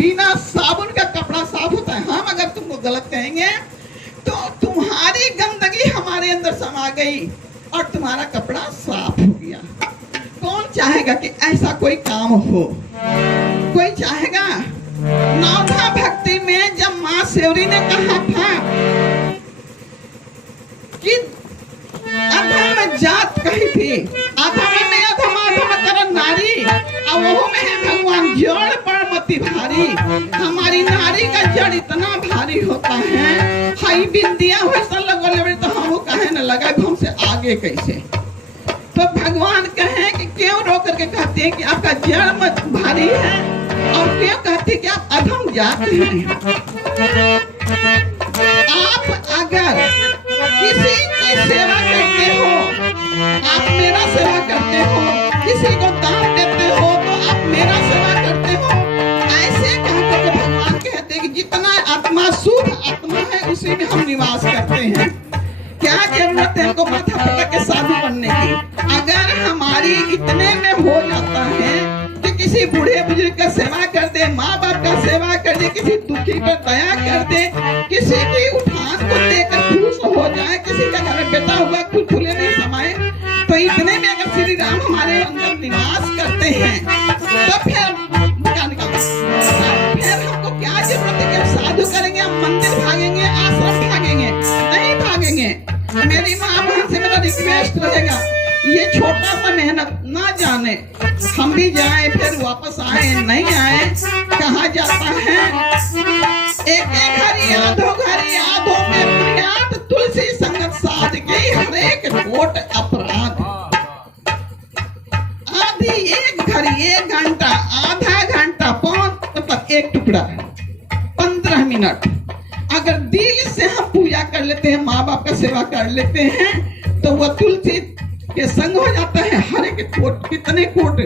बिना साबुन का कपड़ा साफ होता है। हम अगर तुमको गलत कहेंगे तो तुम्हारी गंदगी हमारे अंदर समा गई और तुम्हारा कपड़ा साफ हो गया। कौन चाहेगा कि ऐसा कोई काम हो? कोई चाहेगा? नौधा भक्ति में जब माँ शेवरी ने कहा था कि अधम जात कही थी, अधम में अधम अधम कर नारी, और वो में है भगवान जड़ पर मति भारी। हमारी नारी का जड़ इतना भारी होता है, हाई बिंदिया वैसा लगोले तो हम कहे न लगा हमसे आगे कैसे। तो भगवान कहे कि क्यों रो करके कहते हैं कि आपका जड़ मत भारी है, और क्यों कहते हैं कि आप अधम जात हैं। आप अगर किसी की सेवा करते हो, आप मेरा सेवा करते हो, किसी को दान देते हो तो आप मेरा सेवा करते हो, ऐसे कहकर के भगवान कहते हैं कि जितना आत्मा शुद्ध आत्मा है उसी में हम निवास करते हैं। क्या जरूरत है हमको माथा पटक के साधु बनने की? अगर हमारी इतने में हो जाता है कि किसी बूढ़े बुजुर्ग का सेवा कर दे, माँ बाप का सेवा कर दे, किसी दुखी पर दया कर दे, किसी की उठान को देकर खुश हो जाए, किसी का घर बेटा हुआ खुद खुले नहीं समाये, तो इतने में अगर श्री राम हमारे अंदर निवास करते हैं तो फिर हमको क्या जरूरत है कि हम साधु करेंगे, हम मंदिर भागेंगे, आश्रम भागेंगे? नहीं भागेंगे। मेरी माँ बहन से मेरा रिक्वेस्ट रहेगा, ये छोटा सा मेहनत ना जाने, हम भी जाए फिर वापस आए, नहीं आए। कहा जाता है एक घड़ी आधो में बुनियाद तुलसी संगत साध गई, हर एक कोट अपराध। आधी एक घड़ी, एक घंटा, आधा घंटा, मतलब एक टुकड़ा, 15 मिनट अगर दिल से हम पूजा कर लेते हैं, माँ बाप का सेवा कर लेते हैं, तो वह तुलसी के संग हो जाता है। हर एक कोट, कितने कोट,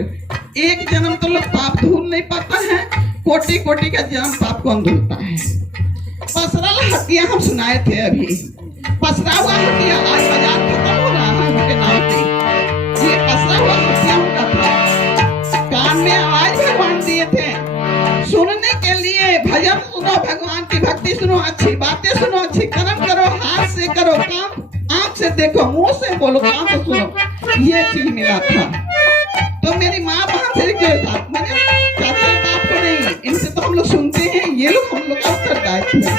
एक जन्म तो लोग पाप धुल नहीं पाता है, कोटि कोटि का जन्म पाप कौन धुलता है। पसरल हटिया हम सुनाए थे अभी, पसरा हुआ हटिया आज बाजार खत्म हो रहा है उनके नाम पे। ये पसरा हुआ हटिया उनका था, कान में आवाज भगवान दिए थे सुनने के लिए, भजन सुनो, भगवान की भक्ति सुनो, अच्छी बातें सुनो, अच्छी कर्म करो, हाथ से करो काम, आंख से देखो, मुंह से बोलो, कान से सुनो, ये चीज मिला था। तो मेरी माँ बहन से रिक्वेस्ट था, मैंने चाचा बाप को नहीं, इनसे तो हम लोग सुनते हैं, ये लोग हम लोग का उत्तरदायित्व है।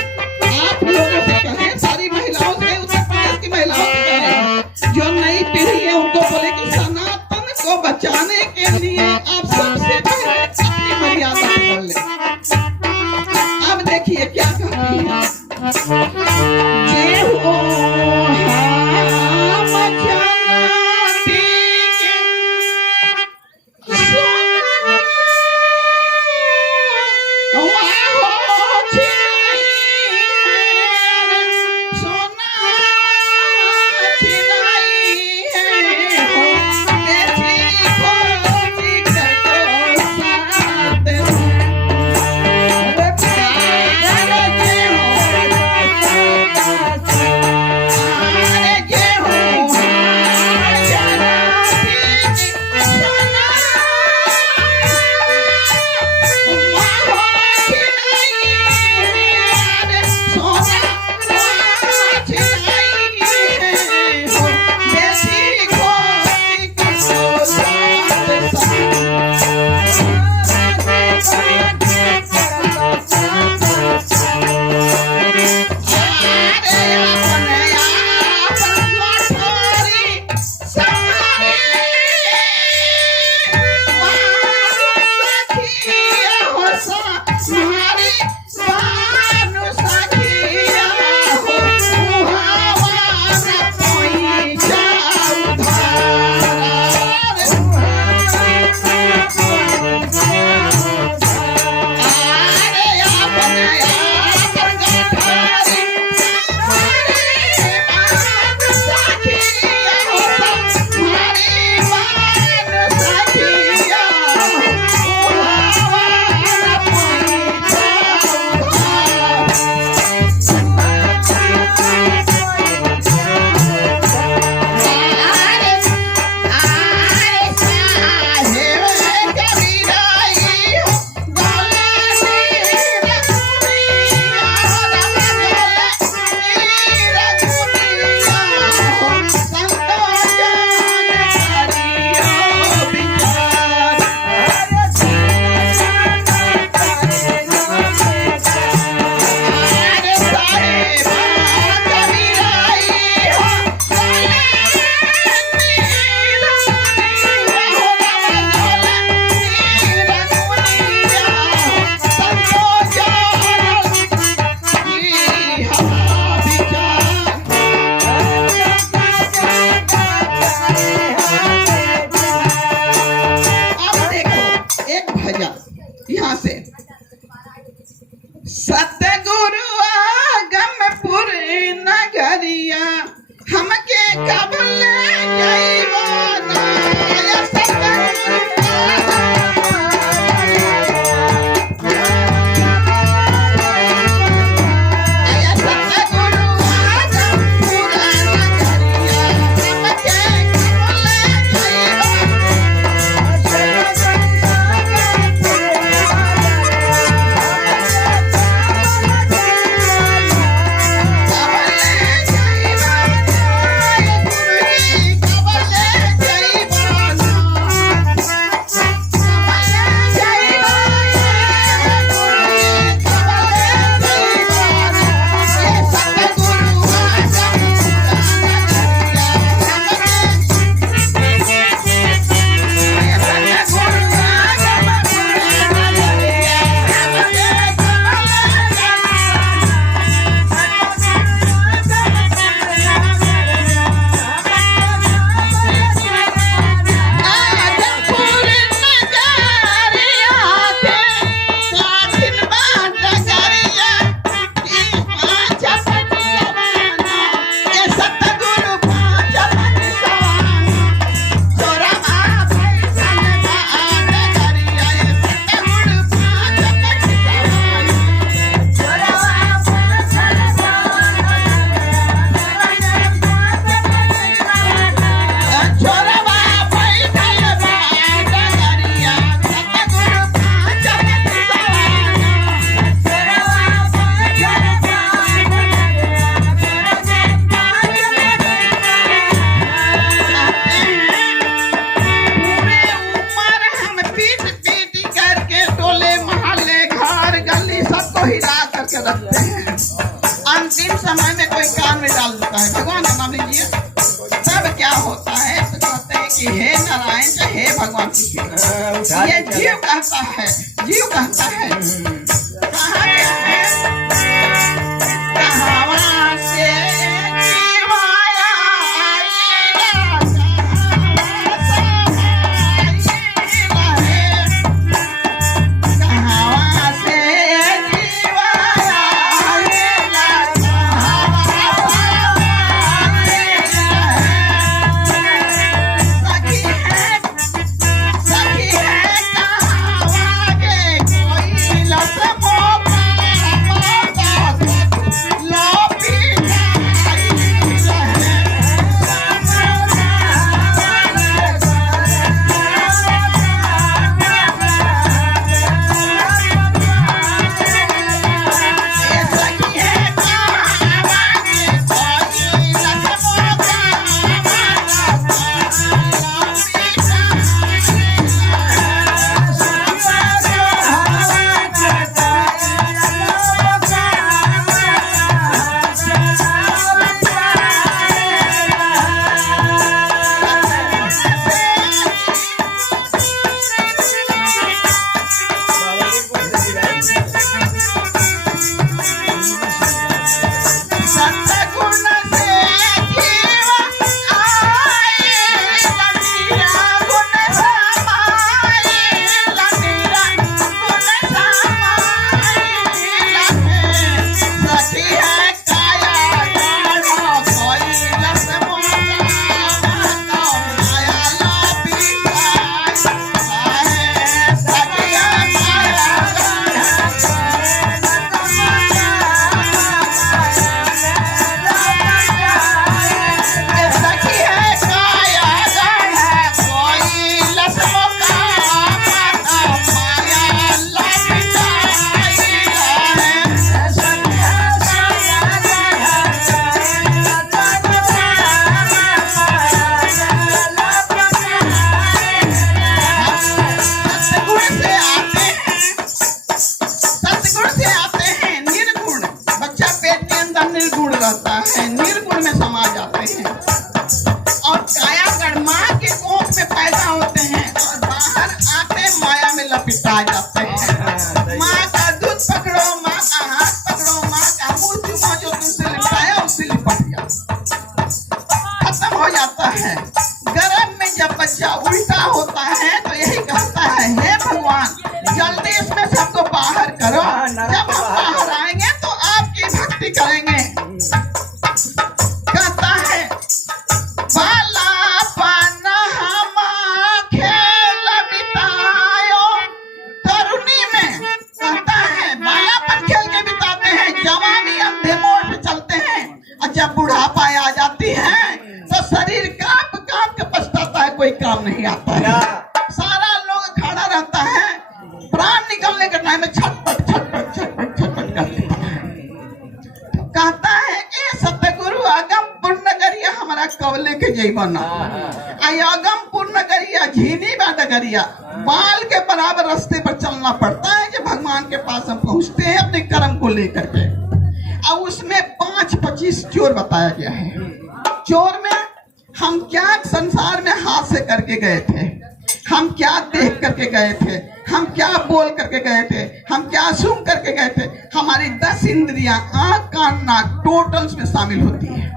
आप लोगों से कहें, सारी महिलाओं से, उत्तर प्रदेश की महिलाओं से कहें, जो नई पीढ़ी है उनको बोले कि सनातन को बचाने के लिए आप सबसे पहले अपनी मर्यादा पकड़ ले। अब देखिए क्या कहती है, जय हो सतगुरु आगमपुर नगरिया हमके कब ले जाइबो ना या सतगुरु रखते हैं। अंतिम समय में कोई कान में डाल देता है, भगवान का नाम लीजिए, तब क्या होता है तो कहते हैं कि हे नारायण जय, हे भगवान कृष्ण। ये जीव कहता है, जीव कहता है कहाँ गया है, कहाँ से जीव आया, रहता है, निर्गुण में समा जाते हैं और कायागढ़ माँ के कोख में पैदा होते हैं और बाहर आते माया में लपिटा जाते हैं। माँ का दूध पकड़ो, माँ का हाथ पकड़ो, माँ का मुंह चुमा, जो तुमसे लिपटाया उससे लिपट गया, खत्म हो जाता है। गर्भ में जब बच्चा उल्टा होता है तो यही कहता है, हे भगवान जल्दी इसमें सबको बाहर करो। जब हम बाहर समय में छटपट छटपट छटपट छटपट कर देता है। तो कहता है कि सतगुरु अगम पूर्ण करिया हमारा कवले के जीवन अगम पूर्ण करिया झीनी बाडगरिया बाल के बराबर रास्ते पर चलना पड़ता है। जब भगवान के पास हम पहुंचते हैं अपने कर्म को लेकर के, अब उसमें 5-25 चोर बताया गया है। चोर में हम क्या संसार में हाथ से करके गए थे, हम क्या देख करके गए थे, हम क्या बोल करके गए थे, हम क्या सुन करके गए थे। हमारी 10 इंद्रियां आंख कान नाक टोटल में शामिल होती है,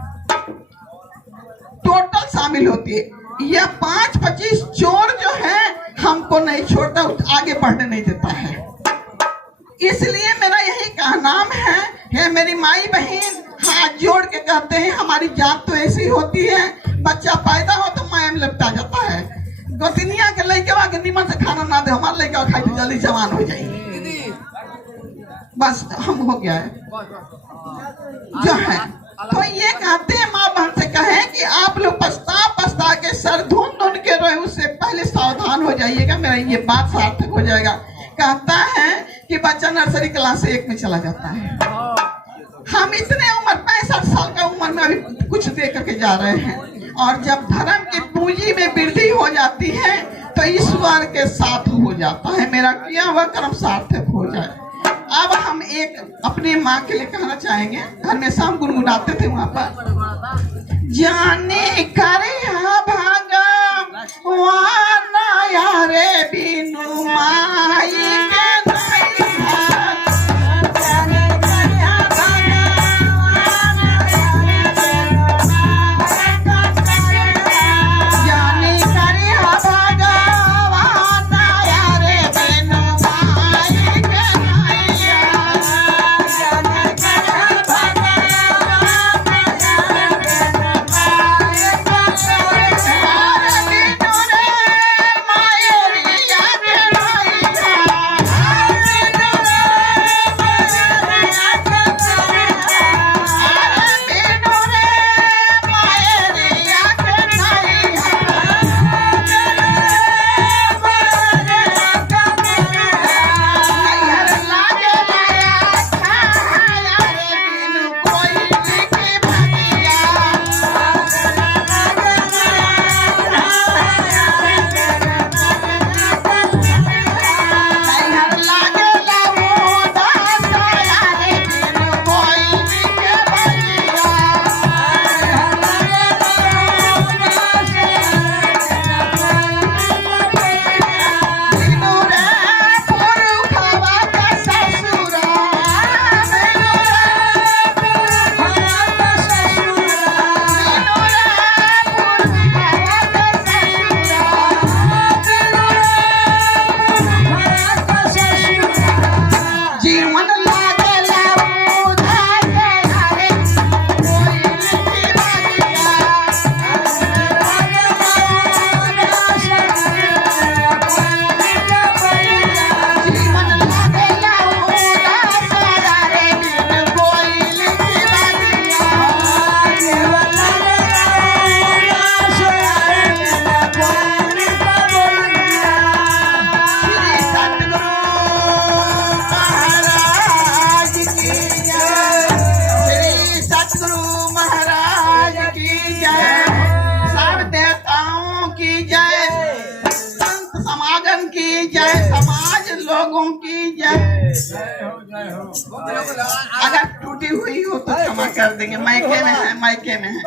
टोटल शामिल होती है। यह 5-25 चोर जो है हमको नहीं छोड़ता, आगे बढ़ने नहीं देता है। इसलिए मेरा यही नाम है मेरी माई बहन हाथ जोड़ के कहते हैं हमारी जात तो ऐसी होती है, बच्चा पैदा हो तो माया में लिपटा जाता है। गोतनिया के लड़के निमन से खाना ना दे, हमारे लड़का खाई तो जल्दी जवान हो जाएगी, बस हम हो गया है जो है। तो ये कहते हैं माँ बहन से कहे कि आप लोग पछता के सर धुन के रोए, उससे पहले सावधान हो जाइएगा, मेरा ये बात सार्थक हो जाएगा। कहता है कि बच्चा नर्सरी क्लास 1 में चला जाता है। हम इतने उम्र 65 साल का उम्र में अभी कुछ दे करके जा रहे हैं, और जब धर्म की पूंजी में वृद्धि हो जाती है तो ईश्वर के साथ हो जाता है, मेरा किया हुआ कर्म सार्थक हो जाए। अब हम एक अपने माँ के लिए कहना चाहेंगे, हमेशा हम गुनगुनाते थे वहां पर, जाने करे भागा वाना रे बिनु माई के अगर टूटी हुई हो तो क्षमा कर देंगे, मायके में है, मायके में है।